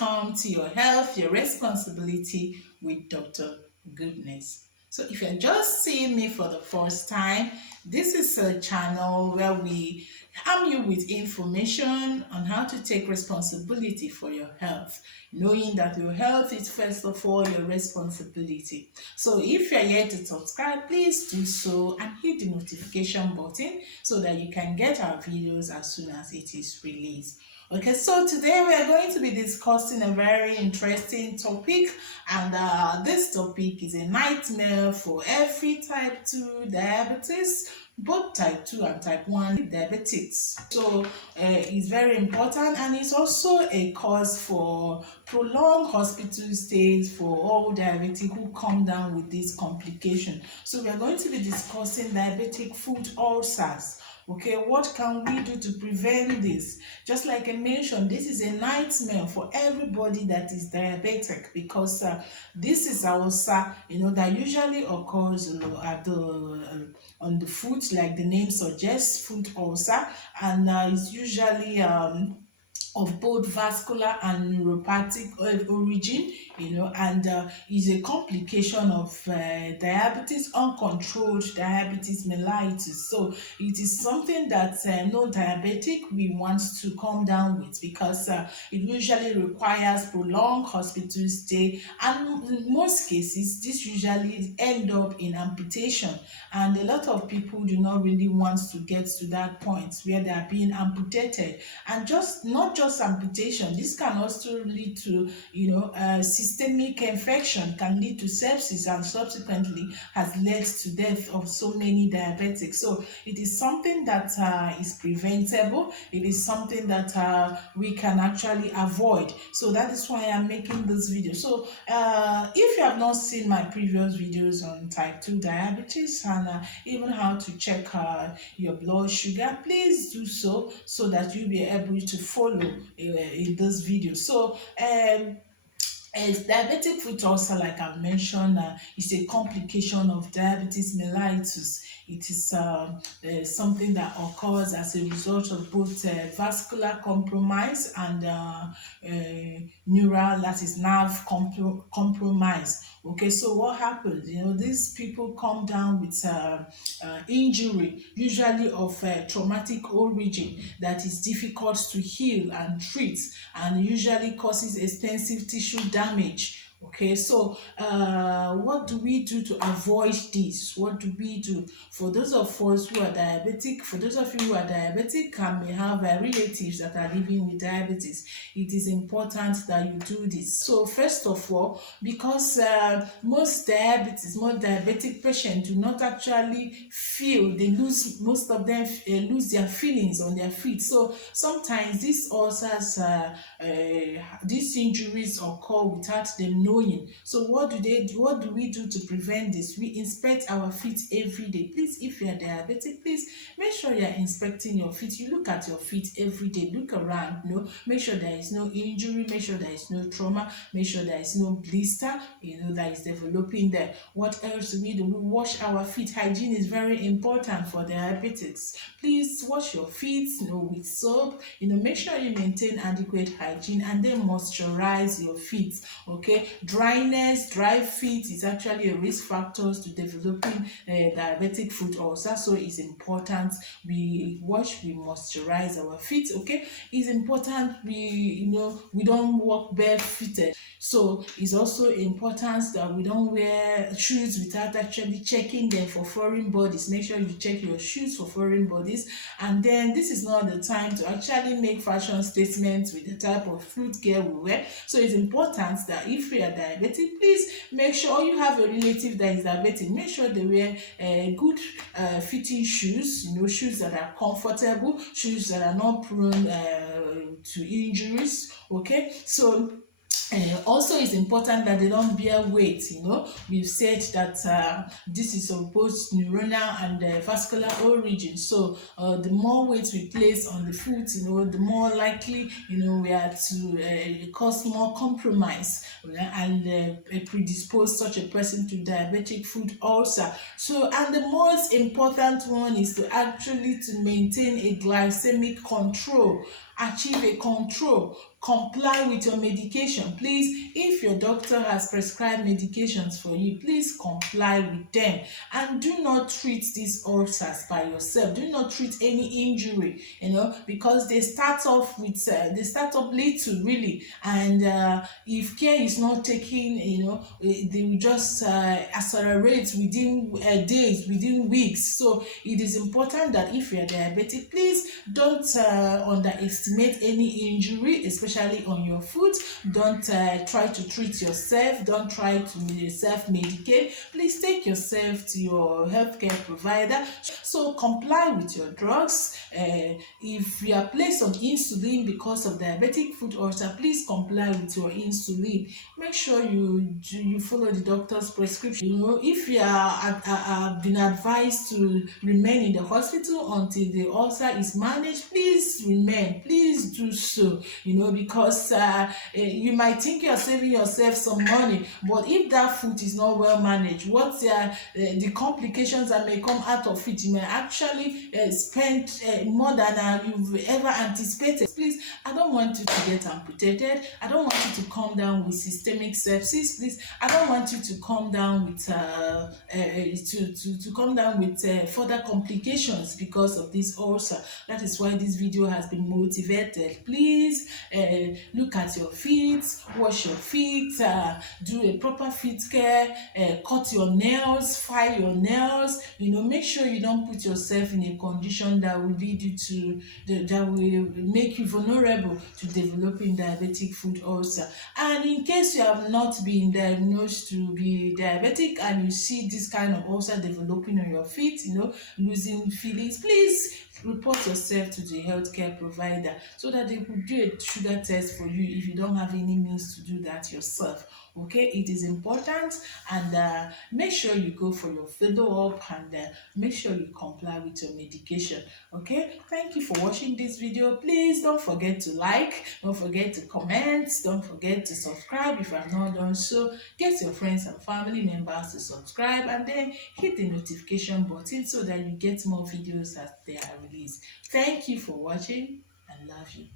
welcome to Your Health, Your Responsibility with Dr. Goodness. So if you're just seeing me for the first time, this is a channel where we arm you with information on how to take responsibility for your health, knowing that your health is first of all your responsibility. So if you're yet to subscribe, please do so and hit the notification button so that you can get our videos as soon as it is released. Okay, so today we are going to be discussing a very interesting topic, and this topic is a nightmare for every type 2 diabetes, both type 2 and type 1 diabetics. So it's very important, and it's also a cause for prolonged hospital stays for all diabetic who come down with this complication. So we are going to be discussing diabetic foot ulcers. Okay, what can we do to prevent this? Just like I mentioned, this is a nightmare for everybody that is diabetic, because this is a ulcer, that usually occurs at the on the foot, like the name suggests, foot ulcer, and it's usually of both vascular and neuropathic origin, and is a complication of diabetes, uncontrolled diabetes mellitus. So it is something that no diabetic we want to come down with, because it usually requires prolonged hospital stay, and in most cases this usually end up in amputation, and a lot of people do not really want to get to that point where they are being amputated. And not just amputation, this can also lead to systemic infection, can lead to sepsis, and subsequently has led to death of so many diabetics. So it is something that is preventable. It is something that we can actually avoid. So that is why I'm making this video. So if you have not seen my previous videos on type 2 diabetes, and even how to check your blood sugar, please do so that you'll be able to follow in this video. So diabetic foot ulcer, like I've mentioned, is a complication of diabetes mellitus. It is something that occurs as a result of both vascular compromise and neural, that is nerve compromise. Okay, so what happens? These people come down with injury, usually of traumatic origin, that is difficult to heal and treat, and usually causes extensive tissue damage. Okay, so what do we do to avoid this? What do we do? For those of us who are diabetic, for those of you who are diabetic and may have relatives that are living with diabetes, it is important that you do this. So first of all, because most diabetic patients do not actually feel, most of them lose their feelings on their feet. So sometimes these ulcers, these injuries occur without them knowing. So what do we do to prevent this? We inspect our feet every day. Please, if you are diabetic, please make sure you are inspecting your feet. You look at your feet every day, look around, make sure there is no injury, make sure there is no trauma, make sure there is no blister that is developing there. What else do? We wash our feet. Hygiene is very important for diabetics. Please wash your feet with soap. Make sure you maintain adequate hygiene, and then moisturize your feet. Okay, dry feet is actually a risk factor to developing diabetic foot ulcer. So it's important we wash, we moisturize our feet. Okay, it's important we don't walk barefooted. So it's also important that we don't wear shoes without actually checking them for foreign bodies. Make sure you check your shoes for foreign bodies. And then this is not the time to actually make fashion statements with the type of footgear we wear. So it's important that if you are diabetic, please make sure you have a relative that is diabetic. Make sure they wear good fitting shoes, shoes that are comfortable, shoes that are not prone to injuries. Okay, so also it's important that they don't bear weight. We've said that this is of both neuronal and vascular origin. So the more weight we place on the foot, the more likely we are to cause more compromise and predispose such a person to diabetic foot ulcer. So, and the most important one is to maintain a glycemic control. achieve a control. Comply with your medication. Please, if your doctor has prescribed medications for you, please comply with them, and do not treat these ulcers by yourself. Do not treat any injury, because they start off little, really, and if care is not taken, they will just accelerate within days, within weeks. So it is important that if you are diabetic, please don't underestimate any injury, especially on your foot. Don't try to treat yourself. Don't try to self-medicate. Please take yourself to your healthcare provider. So comply with your drugs. If you are placed on insulin because of diabetic foot ulcer, please comply with your insulin. Make sure you follow the doctor's prescription. If you have been advised to remain in the hospital until the ulcer is managed, please remain. Please do so. Because you might think you are saving yourself some money, but if that foot is not well managed, what's the complications that may come out of it? You may actually spend more than you've ever anticipated. Please, I don't want you to get amputated. I don't want you to come down with systemic sepsis. Please, I don't want you to come down with further complications because of this ulcer. That is why this video has been motivated. Please look at your feet, wash your feet, do a proper feet care, cut your nails, file your nails. Make sure you don't put yourself in a condition that will lead you to that will make you vulnerable to developing diabetic foot ulcer. And in case you have not been diagnosed to be diabetic and you see this kind of ulcer developing on your feet, losing feelings, please report yourself to the healthcare provider so that they could do a sugar test for you if you don't have any means to do that yourself. Okay, it is important, and make sure you go for your follow-up, and make sure you comply with your medication. Okay, thank you for watching this video. Please don't forget to like, don't forget to comment, don't forget to subscribe if you have not done so. Get your friends and family members to subscribe, and then hit the notification button so that you get more videos as they are released. Thank you for watching, and love you.